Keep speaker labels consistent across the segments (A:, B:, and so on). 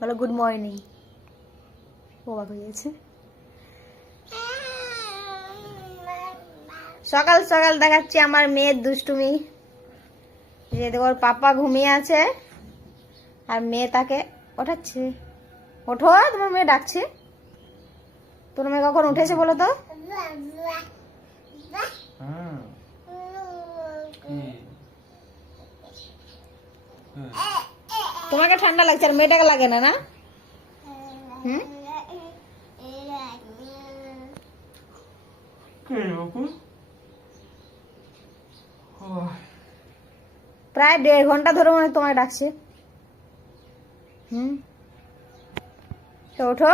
A: বলো good morning বাবা হয়েছে সকাল সকাল দেখাচ্ছি আমার মেয়ের দুষ্টুমি। যে ওর পাপা ঘুমিয়ে আছে, আর মেয়ে তাকে ওঠাচ্ছে। ওঠো, তোমার মেয়ে ডাকছে। তোর মেয়ে কখন উঠেছে বলো তো। তোমাকে ঠান্ডা লাগছে আর মেয়েটাকে লাগে না না প্রায় দেড় ঘণ্টা ধরে মনে তোমায় ডাকছে ওঠো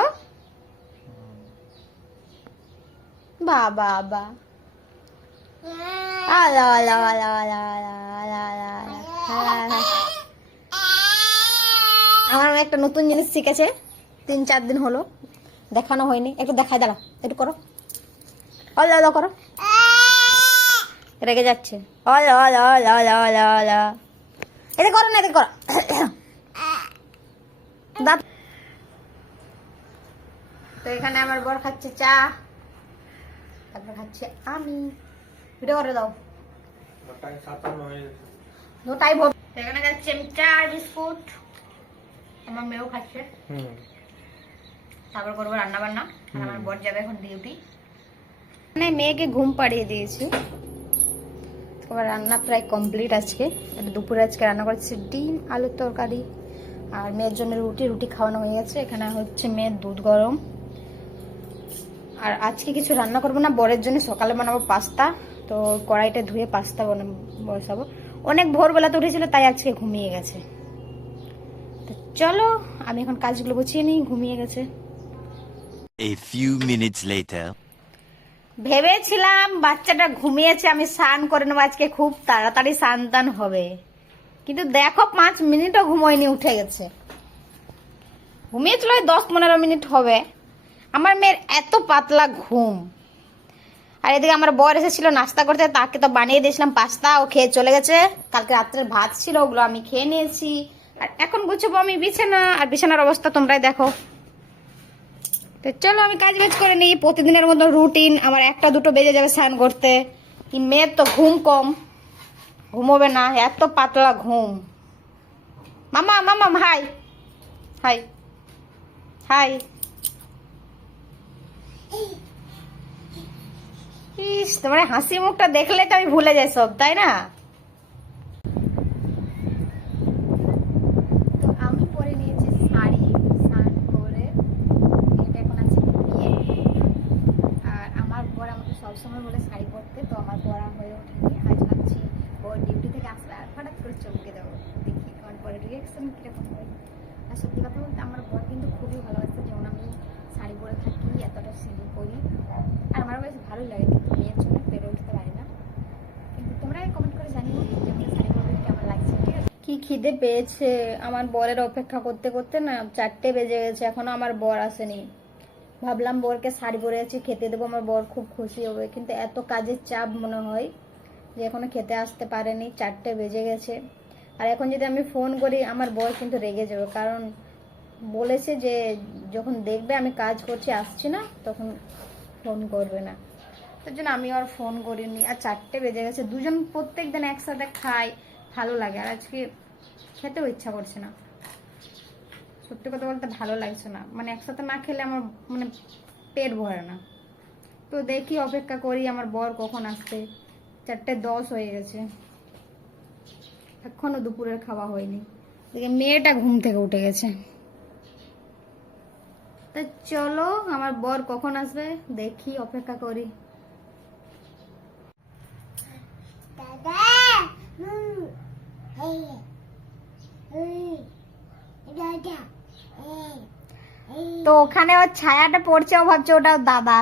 A: বাবা আলা আলা আলা আলা আলা আলা আলা আমার একটা নতুন জিনিস শিখেছে। তিন চার দিন হলো। দেখানো হয়নি। একটু দেখাই দাঁড়া একটু করো। অল অল করো। রেগে যাচ্ছে। All all all all all অল। এতে করো না এতে করো। দাঁত। তো এখানে আমার বর খাচ্ছে চা। তারপর খাচ্ছে আমি। ভিডিও করে দাও। এখানে খাচ্ছি আমি চা আর বিস্কুট। আমার মেয়েও খাচ্ছে। তারপর করব রান্না বান্না আমার বর যাবে এখন ডিউটি মানে মেয়েকে ঘুম পাড়িয়ে দিয়েছি। তোমার রান্না প্রায় কমপ্লিট আজকে। এটা দুপুরে আজকে রান্না করেছি ডিম আলুর তরকারি আর মেয়ের জন্য রুটি রুটি খাওয়ানো হয়ে গেছে। এখানে হচ্ছে মেয়ের দুধ গরম। আর আজকে কিছু রান্না করব না বরের জন্য সকালে বানাবো পাস্তা। তো কড়াইটা ধুয়ে পাস্তা বানাবো বসাবো। অনেক ভোরবেলাতে উঠেছিল তাই আজকে ঘুমিয়ে গেছে। চলো আমি এখন কাজগুলো গুছিয়ে নিই ঘুমিয়ে গেছে।
B: A few minutes later.
A: ভেবেছিলাম বাচ্চাটা ঘুমিয়েছে আমি স্নান করে নেব আজকে খুব তাড়াতাড়ি স্নান টান হবে। কিন্তু দেখো পাঁচ মিনিটও ঘুমোয়নি উঠে গেছে। ঘুমিয়েছিল দশ পনেরো মিনিট হবে। আমার মেয়ের এত পাতলা ঘুম। আর এদিকে আমার বর এসেছিল নাস্তা করতে তাকে তো বানিয়ে দিয়েছিলাম পাস্তা ও খেয়ে চলে গেছে। কালকে রাত্রের ভাত ছিল ওগুলো আমি খেয়ে নিয়েছি। আর এখন গুছবো আমি বিছানা, আর বিছানার অবস্থা তোমরাই দেখো। তো চলো আমি কাজ বাজ করে নিই, প্রতিদিনের মতো রুটিন আমার একটা দুটো বেজে যাবে স্নান করতে। কি মেয়ের তো ঘুম কম। ঘুমোবে না, এত পাতলা ঘুম। মামা মামা, হাই। হাই। হাই। ইস, তোমার হাসি মুখটা দেখলে তো আমি ভুলে যাই সব, তাই না তো আমি পরে নিয়েছি শাড়ি স্নান করে এটা এখন আছে বিয়ে আর আমার বর সবসময় বলে শাড়ি পরতে, তো আমার পরা হয়ে ওঠেনি। আজ ভাবছি ওর ডিউটি থেকে আসবে, আর হঠাৎ করে চমকে দেবো। দেখি কারণ পরে রিয়াকশন কীরকম হয় আর সত্যি কথা বলতে, আমার বর কিন্তু খুবই ভালোবাসে, যেমন আমি শাড়ি পরে থাকি, এতটা সিঁড়ি করি। আর আমার বেশ ভালোই লাগে, কিন্তু মেয়ের জন্য পেরে উঠতে পারি না। কিন্তু তোমরা কমেন্ট করে জানিও যে আমরা শাড়ি পরে কেমন লাগছে, ঠিক আছে? কি খিদে পেয়েছে? আমার বরের অপেক্ষা করতে করতে না চারটে বেজে গেছে, এখনও আমার বর আসেনি। ভাবলাম বরকে শাড়ি পরে আছি খেতে দেবো, আমার বর খুব খুশি হবে। কিন্তু এত কাজের চাপ মনে হয় যে এখনও খেতে আসতে পারেনি, চারটে বেজে গেছে। আর এখন যদি আমি ফোন করি, আমার বর কিন্তু রেগে যাবে। কারণ বলেছে যে যখন দেখবে আমি কাজ করছি, আসছি না, তখন ফোন করবে না। তার জন্য আমি আর ফোন করিনি। আর চারটে বেজে গেছে, দুজন প্রত্যেক দিন একসাথে খাই, ভালো লাগে। আর আজকে খেতেও ইচ্ছা করছে না। সত্যি কথা বলতে ভালো লাগছে না। মানে একসাথে না খেলে আমার মানে পেট ভরে না। তো দেখি, অপেক্ষা করি, আমার বর কখন আসবে চারটে দশ হয়ে গেছে। এখনও দুপুরের খাওয়া হয়নি। দেখে, মেয়েটা ঘুম থেকে উঠে গেছে। তো চলো, আমার বর কখন আসবে? দেখি, অপেক্ষা করি। তো ওখানে ওর ছায়াটা পড়ছে, ও ভাবছে ওটা ওর দাদা।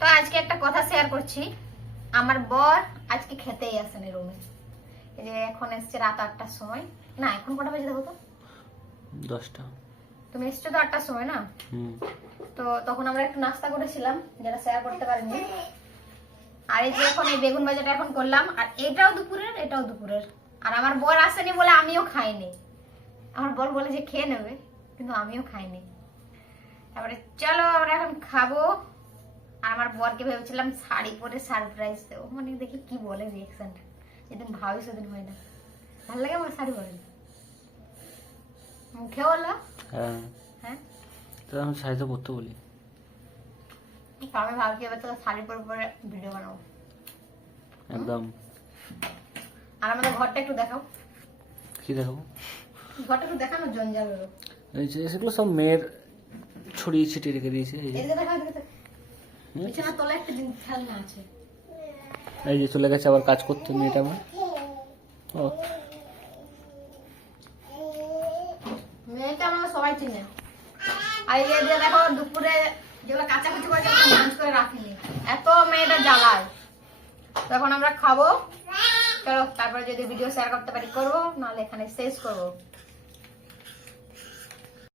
A: তো আজকে একটা কথা শেয়ার করছি। আমার বর আজকে খেতেই আসেনি রুমে যে এখন এসছে রাত আটটার সময়। না, এখন কটা বাজে দেখো তো?
C: দশটা।
A: তুমি এসছো তো আটটার সময় না? তো তখন আমরা একটু নাস্তা করেছিলাম যেটা শেয়ার করতে পারিনি। আর এই যে এখন এই বেগুন ভাজাটা এখন করলাম আর এটাও দুপুরের এটাও দুপুরের। আর আমার বর আসেনি বলে আমিও খাইনি। আমার বর বলে যে খেয়ে নেবে কিন্তু আমিও খাইনি। তারপরে চলো আমরা এখন খাব। আর আমার বরকে ভেবেছিলাম শাড়ি পরে সারপ্রাইজ দেবো। মানে দেখি কি বলে রিয়েকশনটা যেদিন ভাবি সেদিন হয় না। ভালো লাগে আমার শাড়ি পরে? মুখে বলো
C: হ্যাঁ।
A: হ্যাঁ?
C: তো আমি শাড়িতে পরতে বলি।
A: আমি ভাবছি এবার তো শাড়ি পরে পরে ভিডিও বানাবো।
C: একদম।
A: আর আমাদের ঘরটা একটু দেখাও।
C: কি দেখো
A: ঘরটা একটু দেখানো জঞ্জাল
C: এই যে সেগুলো সব মেয়ের ছড়িয়ে ছিটিয়ে রেখে দিয়েছে এই যে।
A: বিছানার তলায় একটা জিনিস খেলনা আছে।
C: এই যে চলে গেছে আবার কাজ করতে মেয়েটা আমার ও
A: মেয়েটা আমরা সবাই আর এই যে দেখো দুপুরে যেগুলো কাঁচাকুচি করে লাঞ্চ করে রাখিনি। এত মেয়েটা জ্বালায়। তো এখন আমরা খাব। চলো, তারপরে যদি ভিডিও শেয়ার করতে পারি, করব। নাহলে এখানে শেষ করব।